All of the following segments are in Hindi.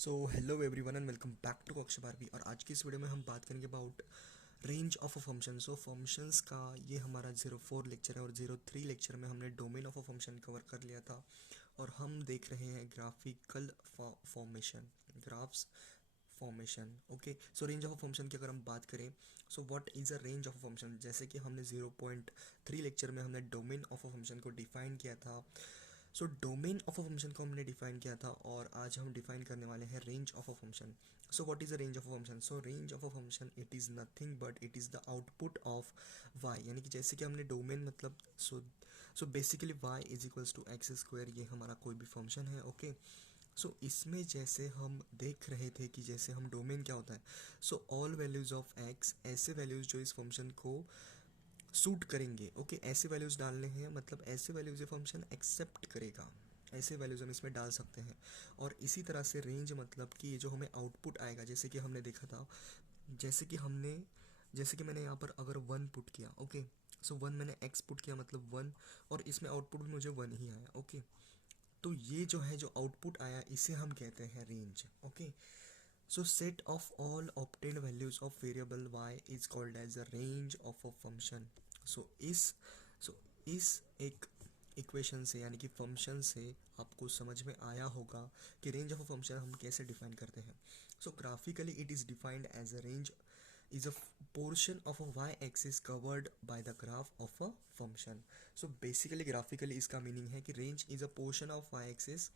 So hello everyone and welcome back to Akshay Barvi. और आज की इस वीडियो में हम बात करेंगे about range of a function. So functions का ये हमारा 04 लेक्चर है और 03 लेक्चर में हमने domain of a function cover कर लिया था और हम देख रहे हैं graphical formation, graphs formation. Okay, so range of a function की अगर हम बात करें, सो what is a range of a function. जैसे कि हमने 0.3 लेक्चर में हमने डोमेन ऑफ अ फंक्शन को डिफाइन किया था। So domain of a function को हमने डिफाइन किया था और आज हम डिफाइन करने वाले हैं range of a function. So what is the range of a function. So range of a function it is nothing but it is the output of Y. यानी कि जैसे कि हमने डोमेन मतलब so basically Y is equals to X square, ये हमारा कोई भी फंक्शन है। ओके, सो इसमें जैसे हम देख रहे थे कि जैसे हम डोमेन क्या होता है, so all values of x, ऐसे वैल्यूज़ जो इस फंक्शन को सूट करेंगे। ओके, ऐसे वैल्यूज़ डालने हैं, मतलब ऐसे वैल्यूज़ ये फंक्शन एक्सेप्ट करेगा, ऐसे वैल्यूज़ हम इसमें डाल सकते हैं। और इसी तरह से रेंज मतलब कि ये जो हमें आउटपुट आएगा, जैसे कि हमने देखा था, जैसे कि मैंने यहाँ पर अगर 1 पुट किया। ओके, सो 1 मैंने x पुट किया मतलब 1, और इसमें आउटपुट भी मुझे 1 ही आया। ओके, तो ये जो है जो आउटपुट आया इसे हम कहते हैं range. Okay, so set of all obtained values of variable y is called as the range of a function. so इस so इस एक इक्वेशन से यानी कि फंक्शन से आपको समझ में आया होगा कि रेंज ऑफ अ फंक्शन हम कैसे डिफाइन करते हैं। So graphically it is defined as a range is a portion of a y-axis covered by the graph of a function. So basically graphically इसका मीनिंग है कि range is a portion of y-axis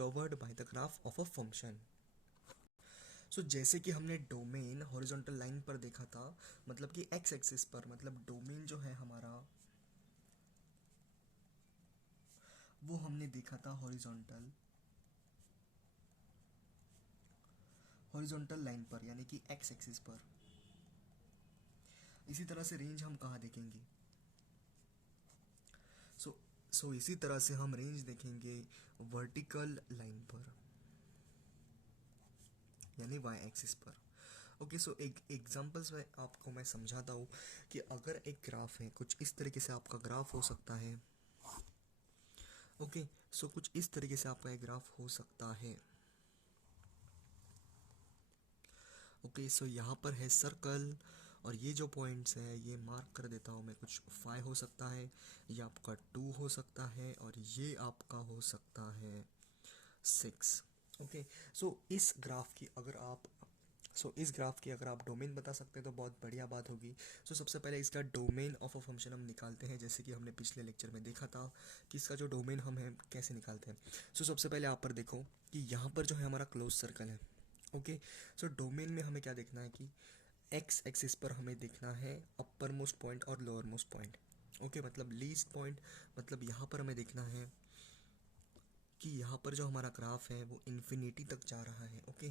covered by the graph of a function. सो जैसे कि हमने डोमेन हॉरिजॉन्टल लाइन पर देखा था, मतलब कि एक्स एक्सिस पर, मतलब डोमेन जो है हमारा वो हमने देखा था हॉरिजॉन्टल हॉरिजॉन्टल लाइन पर यानी कि एक्स एक्सिस पर। इसी तरह से रेंज हम कहाँ देखेंगे। सो सो इसी तरह से हम रेंज देखेंगे वर्टिकल लाइन पर यानी वाई एक्सिस पर। ओके, सो एक एग्जांपल्स में आपको मैं समझाता हूँ कि अगर एक ग्राफ है, कुछ इस तरीके से आपका ग्राफ हो सकता है। ओके, सो कुछ इस तरीके से आपका एक ग्राफ हो सकता है। ओके, सो यहाँ पर है सर्कल और ये जो पॉइंट्स है ये मार्क कर देता हूँ मैं। कुछ 5 हो सकता है, ये आपका 2 हो सकता है और ये आपका हो सकता है 6। ओके, सो इस ग्राफ की अगर आप डोमेन बता सकते हैं तो बहुत बढ़िया बात होगी। सो सबसे पहले इसका डोमेन ऑफ अ फंक्शन हम निकालते हैं, जैसे कि हमने पिछले लेक्चर में देखा था कि इसका जो डोमेन हम है कैसे निकालते हैं। सो सबसे पहले आप पर देखो कि यहाँ पर जो है हमारा क्लोज सर्कल है। ओके, सो डोमेन में हमें क्या देखना है कि एक्स एक्सिस पर हमें देखना है अपर मोस्ट पॉइंट और लोअर मोस्ट पॉइंट। ओके, मतलब लीस्ट पॉइंट, मतलब यहाँ पर हमें देखना है कि यहाँ पर जो हमारा ग्राफ है वो इन्फिनिटी तक जा रहा है। ओके,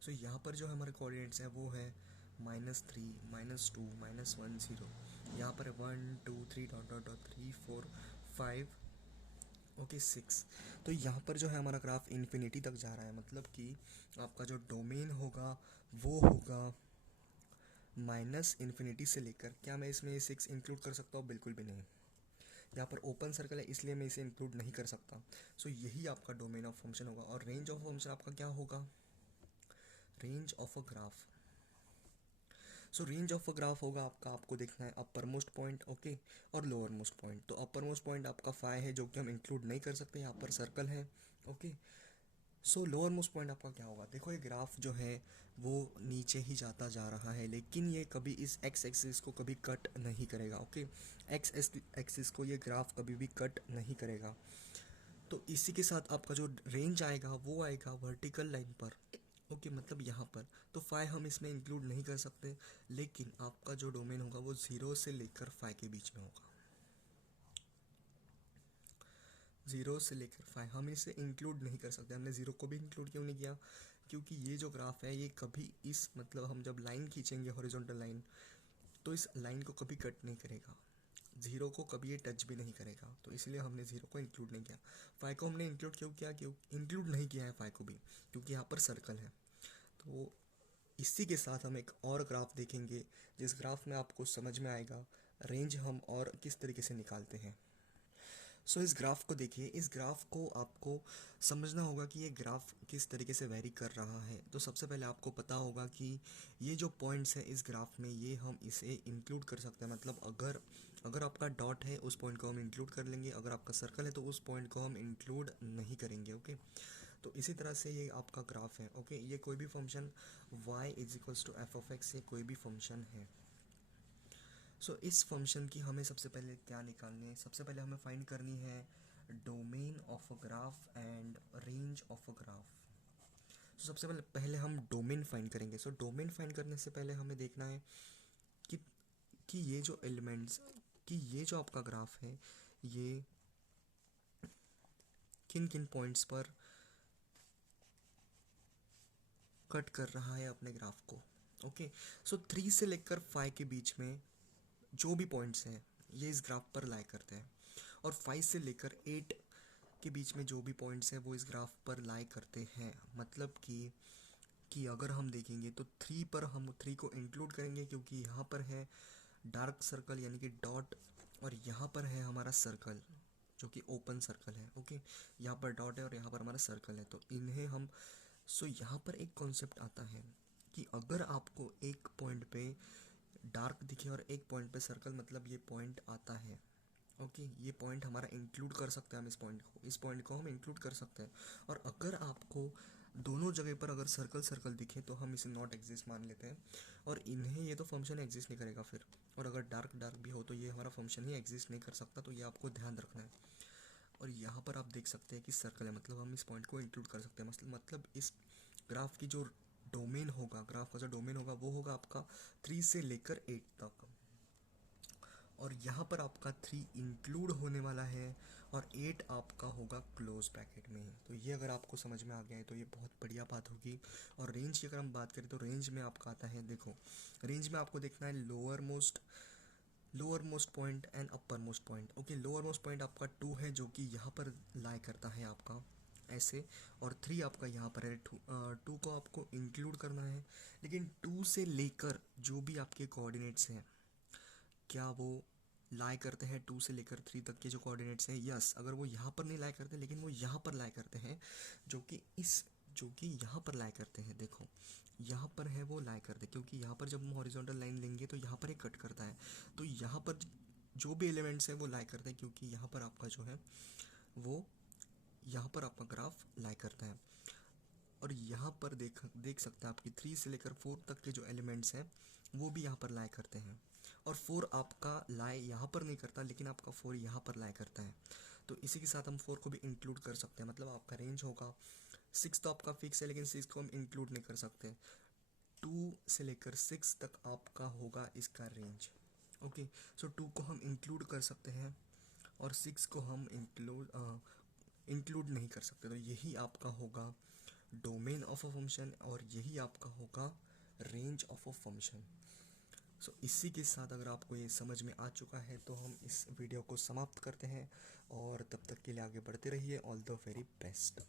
सो यहाँ पर जो हमारे कोऑर्डिनेट्स हैं वो है -3, -2, -1, 0। यहाँ पर है 1 2 3 डॉट डॉट डॉट 3 4 5, ओके 6। तो यहाँ पर जो है हमारा ग्राफ इन्फिनिटी तक जा रहा है, मतलब कि आपका जो डोमेन होगा वो होगा माइनस इन्फिनिटी से लेकर, क्या मैं इसमें 6 इंक्लूड कर सकता हूँ? बिल्कुल भी नहीं। यहाँ पर ओपन सर्कल है इसलिए मैं इसे इंक्लूड नहीं कर सकता। सो यही आपका डोमेन ऑफ फंक्शन होगा। और रेंज ऑफ फंक्शन आपका क्या होगा? Range of a graph. So range of a graph होगा आपका, आपको देखना है अपर मोस्ट पॉइंट, ओके, और लोअर मोस्ट पॉइंट। तो अपर मोस्ट पॉइंट आपका 5 है जो कि हम इंक्लूड नहीं कर सकते, यहाँ पर सर्कल है। ओके, सो लोअर मोस्ट पॉइंट आपका क्या होगा? देखो ये ग्राफ जो है वो नीचे ही जाता जा रहा है, लेकिन ये कभी इस एक्स एक्सिस को कभी कट नहीं करेगा। ओके, एक्स एक्सिस को ये ग्राफ कभी भी कट नहीं करेगा। तो इसी के साथ आपका जो रेंज आएगा वो आएगा वर्टिकल लाइन पर। ओके, मतलब यहाँ पर तो 5 हम इसमें इंक्लूड नहीं कर सकते, लेकिन आपका जो डोमेन होगा वो 0 से लेकर 5 के बीच में होगा। 0 से लेकर 5 हम इसे इंक्लूड नहीं कर सकते। हमने 0 को भी इंक्लूड क्यों नहीं किया? क्योंकि ये जो ग्राफ है ये कभी इस मतलब हम जब लाइन खींचेंगे हॉरिजॉन्टल लाइन, तो इस लाइन को कभी कट नहीं करेगा, 0 को कभी ये टच भी नहीं करेगा, तो इसलिए हमने 0 को इंक्लूड नहीं किया। 5 को हमने इंक्लूड क्यों किया? क्यों इंक्लूड नहीं किया है 5 को भी? क्योंकि यहाँ पर सर्कल है। तो इसी के साथ हम एक और ग्राफ देखेंगे, जिस ग्राफ में आपको समझ में आएगा रेंज हम और किस तरीके से निकालते हैं। सो इस ग्राफ को देखिए, इस ग्राफ को आपको समझना होगा कि ये ग्राफ किस तरीके से वेरी कर रहा है। तो सबसे पहले आपको पता होगा कि ये जो पॉइंट्स हैं इस ग्राफ में, ये हम इसे इंक्लूड कर सकते हैं। मतलब अगर अगर आपका डॉट है उस पॉइंट को हम इंक्लूड कर लेंगे, अगर आपका सर्कल है तो उस पॉइंट को हम इंक्लूड नहीं करेंगे। ओके, तो इसी तरह से ये आपका ग्राफ है। ओके, ये कोई भी function y is equals to F of X, ये कोई भी फंक्शन है। सो इस फंक्शन की हमें सबसे पहले क्या निकालनी है, सबसे पहले हमें फाइंड करनी है domain of a graph and range of a graph. So सबसे पहले हम डोमेन फाइंड करेंगे। सो डोमेन फाइंड करने से पहले हमें देखना है कि कि ये जो एलिमेंट्स, कि ये जो आपका ग्राफ है ये किन किन पॉइंट्स पर कट कर रहा है अपने ग्राफ को। ओके, सो 3 से लेकर 5 के बीच में जो भी पॉइंट्स हैं ये इस ग्राफ पर लाई करते हैं, और 5 से लेकर 8 के बीच में जो भी पॉइंट्स हैं वो इस ग्राफ पर लाई करते हैं। मतलब कि अगर हम देखेंगे तो 3 पर हम 3 को इंक्लूड करेंगे क्योंकि यहाँ पर है डार्क सर्कल यानी कि डॉट, और यहाँ पर है हमारा सर्कल जो कि ओपन सर्कल है। ओके, यहाँ पर डॉट है और यहाँ पर हमारा सर्कल है, तो इन्हें हम यहाँ पर एक कॉन्सेप्ट आता है कि अगर आपको एक पॉइंट पे डार्क दिखे और एक पॉइंट पे सर्कल, मतलब ये पॉइंट आता है। ओके, ये पॉइंट हमारा इंक्लूड कर सकते हैं हम, इस पॉइंट को हम इंक्लूड कर सकते हैं। और अगर आपको दोनों जगह पर अगर सर्कल सर्कल दिखे तो हम इसे नॉट एग्जिस्ट मान लेते हैं, और इन्हें ये तो फंक्शन एग्जिस्ट नहीं करेगा फिर। और अगर डार्क डार्क भी हो तो ये हमारा फंक्शन ही एग्जिस्ट नहीं कर सकता, तो ये आपको ध्यान रखना है। और यहाँ पर आप देख सकते हैं कि सर्कल है, मतलब हम इस पॉइंट को इंक्लूड कर सकते हैं। मतलब इस ग्राफ की जो डोमेन होगा, ग्राफ का जो डोमेन होगा वो होगा आपका 3 से लेकर 8 तक, और यहाँ पर आपका 3 इंक्लूड होने वाला है और 8 आपका होगा क्लोज ब्रैकेट में। तो ये अगर आपको समझ में आ गया है तो ये बहुत बढ़िया बात होगी। और रेंज की अगर हम बात करें तो रेंज में आपका आता है, देखो रेंज में आपको देखना है lower most point and upper most point. Okay, lower most point आपका 2 है जो कि यहाँ पर लाई करता है आपका ऐसे, और 3 आपका यहाँ पर है। 2 को आपको इंक्लूड करना है, लेकिन 2 से लेकर जो भी आपके कोऑर्डिनेट्स हैं क्या वो लाई करते हैं 2 से लेकर 3 तक के जो कोऑर्डिनेट्स हैं। यस, अगर वो यहाँ पर नहीं लाई करते लेकिन वो यहाँ पर लाई करते हैं, जो कि यहाँ पर लाई करते हैं। देखो यहाँ पर है वो लाई करते हैं, क्योंकि यहाँ पर जब हम हॉरिजॉन्टल लाइन लेंगे तो यहाँ पर एक कट करता है, तो यहाँ पर जो भी एलिमेंट्स हैं वो लाई करते हैं, क्योंकि यहाँ पर आपका जो है वो यहाँ पर आपका ग्राफ लाई करता है। और यहाँ पर देख सकते हैं आपकी 3 से लेकर 4 तक के जो एलिमेंट्स हैं वो भी यहाँ पर लाई करते हैं, और 4 आपका लाई यहाँ पर नहीं करता लेकिन आपका 4 यहाँ पर लाई करता है। तो इसी के साथ हम 4 को भी इंक्लूड कर सकते हैं। मतलब आपका रेंज होगा 6 तो आपका फिक्स है लेकिन 6 को हम इंक्लूड नहीं कर सकते। 2 से लेकर 6 तक आपका होगा इसका रेंज। ओके, सो 2 को हम इंक्लूड कर सकते हैं और 6 को हम इंक्लूड नहीं कर सकते। तो यही आपका होगा डोमेन ऑफ अ फंक्शन, और यही आपका होगा रेंज ऑफ अ फंक्शन। सो इसी के साथ अगर आपको ये समझ में आ चुका है तो हम इस वीडियो को समाप्त करते हैं, और तब तक के लिए आगे बढ़ते रहिए। All the very best.